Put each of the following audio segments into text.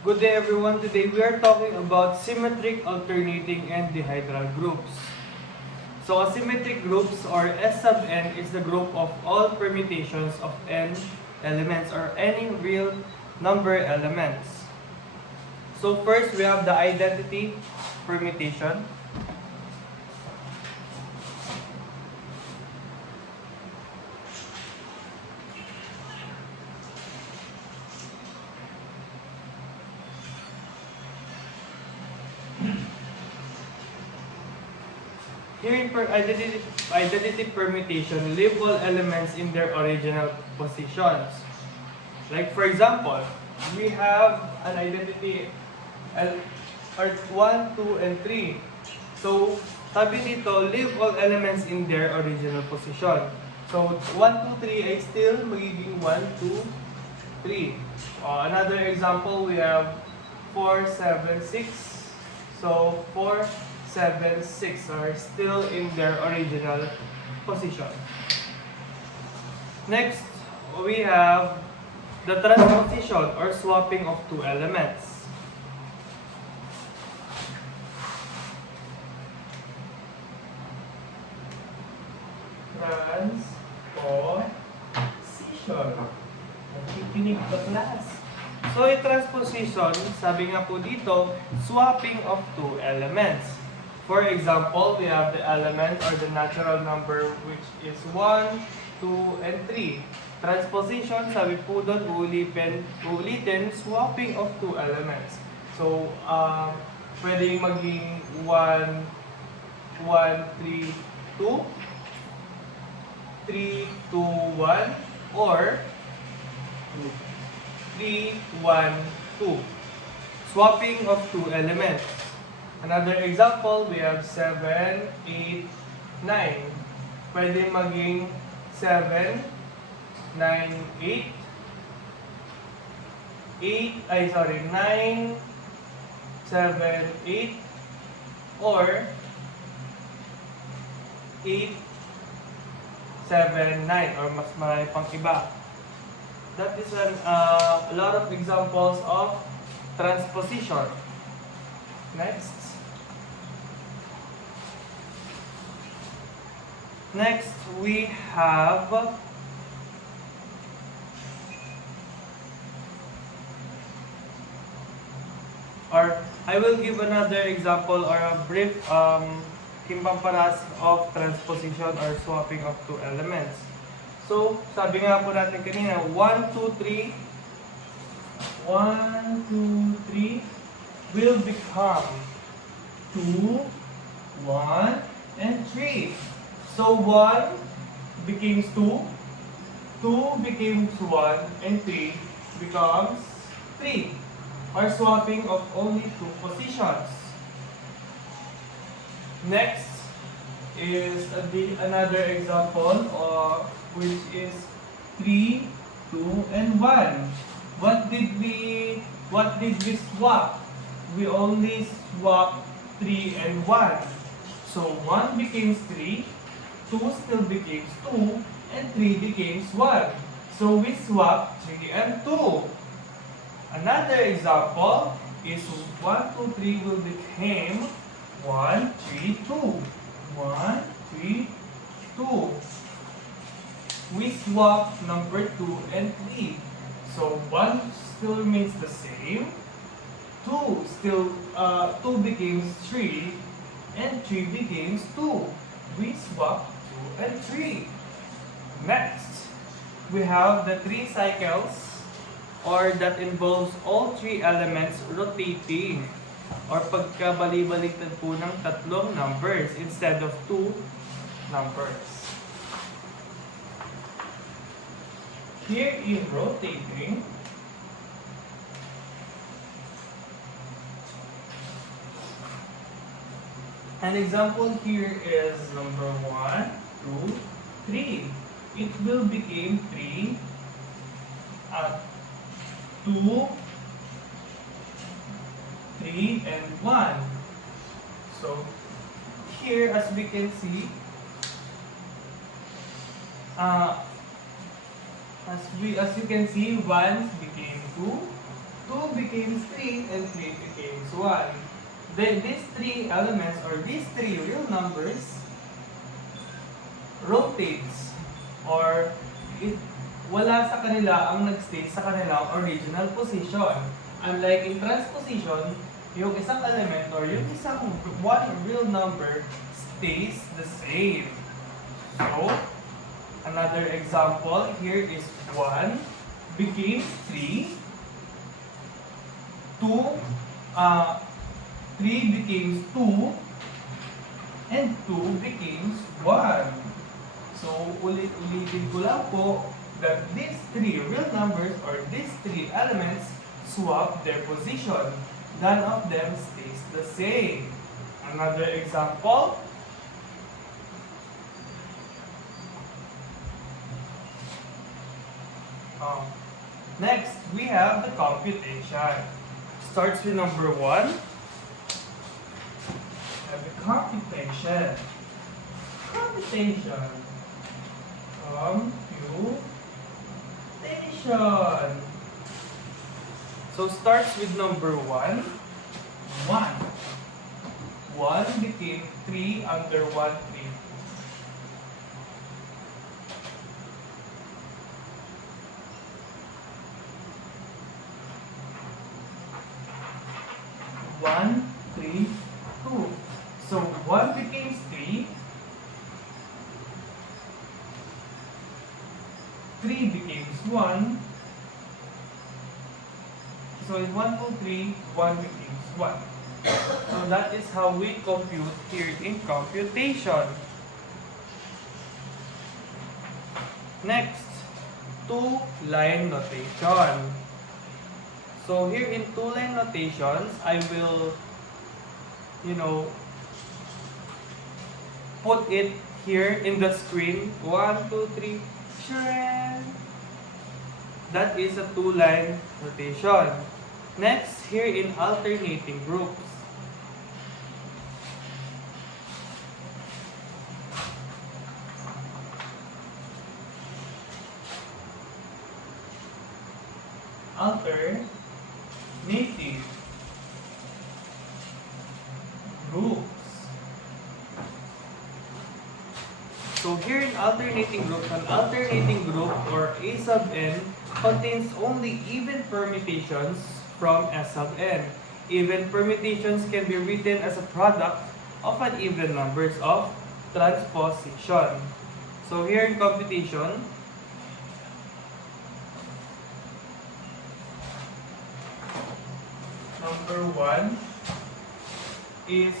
Good day everyone. Today we are talking about symmetric, alternating, and dihedral groups. So asymmetric groups or S sub n is the group of all permutations of n elements or any real number elements. So first we have the identity permutation. Here in identity permutation, leave all elements in their original positions. Like for example, we have an identity or 1, 2, and 3. So, sabi dito, leave all elements in their original position. So, 1, 2, 3 ay still magiging 1, 2, 3. Another example, we have 4, 7, 6. So, 4, 7, 6 are still in their original position. Next, we have the transposition or swapping of two elements. Transposition. Nakikinig ka, class. So, yung transposition, sabi nga po dito, swapping of two elements. For example, we have the element or the natural number which is 1, 2, and 3. Transposition, sabi po doon, uulitin, swapping of two elements. So, pwedeng maging 1, 1, 3, 2, 3, 2, 1, or 3, 1, 2. Swapping of two elements. Another example, we have 7, 8, 9. Pwede maging 7, 9, 8. 9, 7, 8. Or 8, 7, 9. Or mas marami pang iba. That is a lot of examples of transposition. Next. Next, we have I will give another example or a brief kimpamparas of transposition or swapping of two elements. So, sabi nga po natin kanina, 1, 2, 3. 1, 2, 3 will become 2, 1, and 3. So 1 becomes 2, 2 becomes 1, and 3 becomes 3. Or swapping of only two positions. Next is another example which is 3, 2, and 1. What did we swap? We only swap 3 and 1. So 1 becomes 3, 2 still becomes 2, and 3 becomes 1. So we swap 3 and 2. Another example is 1, 2, 3 will become 1, 3, 2. 1, 3, 2. We swap number 2 and 3. So 1 still remains the same. 2 becomes 3, and 3 becomes 2. We swap 2 and 3. Next, we have the 3 cycles, or that involves all 3 elements rotating, or pagkabali-baliktad po ng tatlong numbers instead of 2 numbers. Here in rotating, an example here is number 1, 2, 3. It will become 3 at 2, 3, and 1. So, here as we can see, as you can see, 1 became 2, 2 becomes 3 and 3 becomes 1. Then these three elements or these three real numbers rotates or wala sa kanila ang nagstay sa kanilang original position. Unlike in transposition, yung isang element or yung isang one real number stays the same. So, another example here is 1 became 3, 3 becomes 2, and 2 becomes 1. So, ulit-ulitin ko lang po that these three real numbers or these three elements swap their position. None of them stays the same. Another example. Next, we have the computation. Starts with number 1. Have the computation. Computation. So starts with number 1. 1 became 3 under 1 3. One, 3, 2. So 1 becomes 3. 3 becomes 1. So in 1, 2, 3, 1 becomes 1. So that is how we compute here in computation. Next, two-line notation. So here in two-line notations, I will, put it here in the screen. 1, 2, 3. That is a two-line notation. Next, here in alternating groups. Alternating groups. So here in alternating groups, an alternating group or A sub n contains only even permutations from S sub n. Even permutations can be written as a product of an even numbers of transposition. So here in computation, number 1 is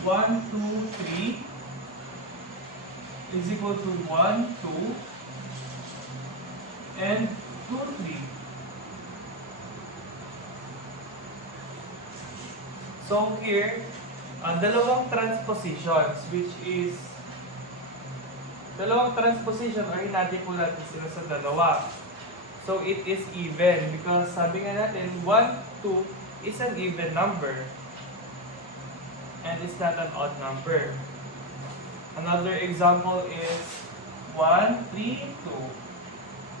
1, 2, 3 is equal to 1, 2 and 2, 3. So here, dalawang transpositions which is dalawang transposition or hinati po natin sila sa dalawa. So it is even because sabi nga natin 1, 2 is an even number and it's not an odd number. Another example is 1, 3, 2.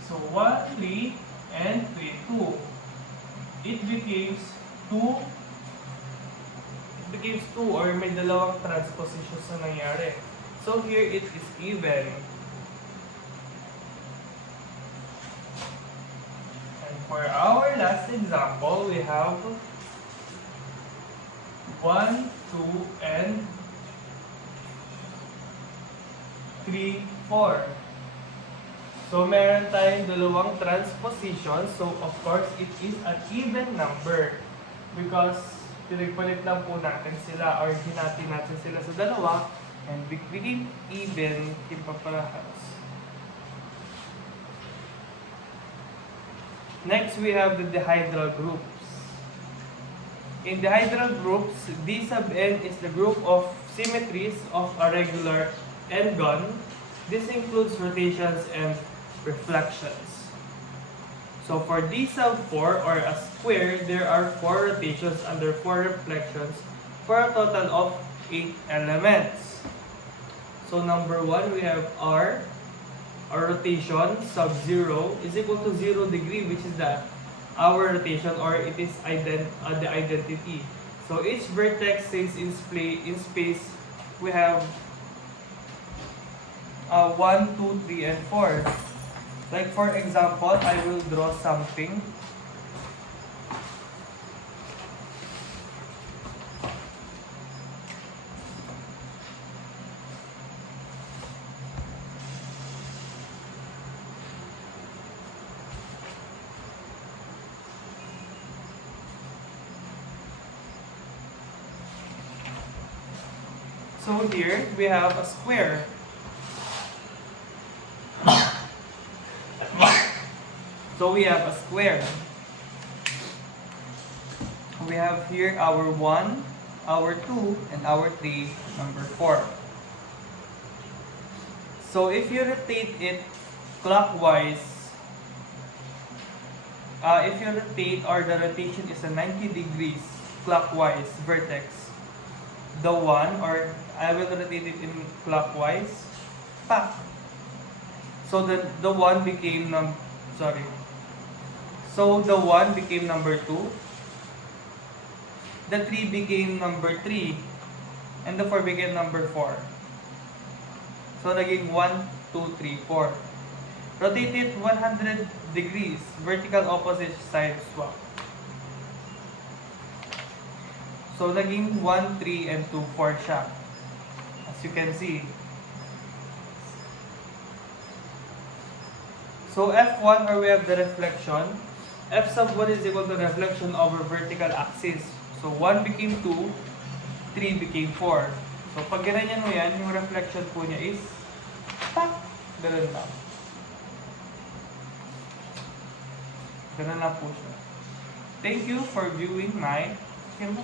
So 1, 3 and 3, 2. It becomes 2 or may dalawang transpositions na nangyari. So here it is even. And for our last example, we have 1, 2 and 3, 4. So, meron tayong dalawang transposition. So, of course, it is an even number because pinagpalit lang po natin sila or hinati natin sila sa dalawa and became even kipaparahas. Next, we have the dihedral groups. In dihedral groups, D sub n is the group of symmetries of a regular n-gon. This includes rotations and reflections. So for D sub 4 or a square, there are 4 rotations under 4 reflections for a total of 8 elements. So number 1, we have R. Our rotation sub 0 is equal to 0 degree, which is the our rotation, or it is the identity. So each vertex says in space we have 1, 2, 3, and 4. Like for example, I will draw something. So here we have a square. So we have a square. We have here our 1, our 2, and our 3, number 4. So if you rotate it clockwise, if you rotate, or the rotation is a 90 degrees clockwise vertex, the 1, or I will rotate it in clockwise, pak. So the 1 became So the 1 became number 2, the 3 became number 3, and the 4 became number 4. So naging 1, 2, 3, 4. Rotate it 100 degrees, vertical opposite side swap. So naging 1, 3, and 2, 4 siya. As you can see. So F1, or we have the reflection. F sub 1 is equal to reflection over vertical axis. So 1 became 2, 3 became 4. So pag ganyan mo yan, yung reflection po niya is pak! Ganun lang. Ganun lang po siya. Thank you for viewing my film.